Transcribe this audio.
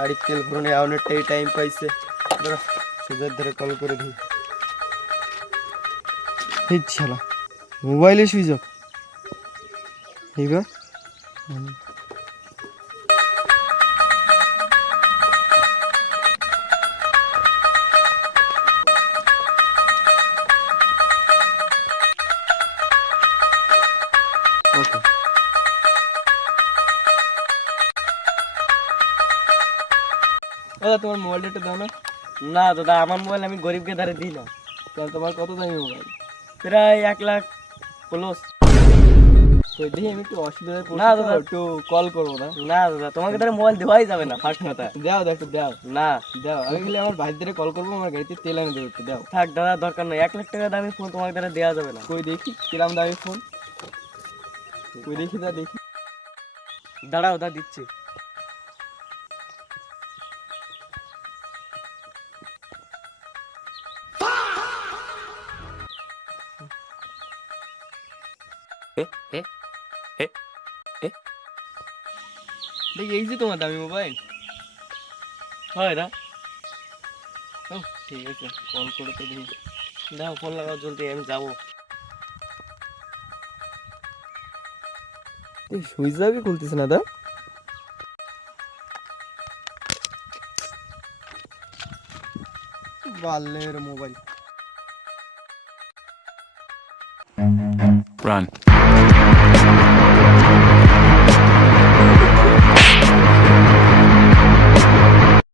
গাড়ির তেল ভরণে অনেকটাই টাইম পাইছে। সুজের ধরে কল করে দিই। ইচ্ছালা মোবাইলে সুইচ অফ। এইবার ওকে। দাদা তোমার মোবাইলটা একটু দাও না। না দাদা, আমার মোবাইল আমি গরিবকে ধারে দিই না। তাহলে তোমার কত দামি মোবাইল? প্রায় 1 লাখ প্লাস। তো দেখি আমি একটু অসুবিধায় না পড়ছি, দাদা। তো একটু কল করবো না। না দাদা, তোমাকে ধারে মোবাইল দেওয়াই যাবে না, ফার্স্ট কথা। দাও দাও একটু দাও। না দাও, আমি খালি আমার ভাইয়ের ধরে কল করবো, আমার গাড়িতে তেল এনে দেবো, একটু দাও। থাক দাদা, দরকার নেই। 1 লাখ টাকা দামি ফোন তোমাকে ধারে দেওয়া যাবে না। কই দেখি কিরাম দামি ফোন, কই দেখি দা দেখি। দাঁড়াও দাদা, দিচ্ছি। দেখি এই যে তোমার দামি মোবাইল। হয় না? ও ঠিক আছে, কল করে তো দেখি। দাও, ফোন লাগাও জলদি, আমি যাবো। এই সুইচ অফই খুলতেছে না দা। বালের মোবাইল। Run.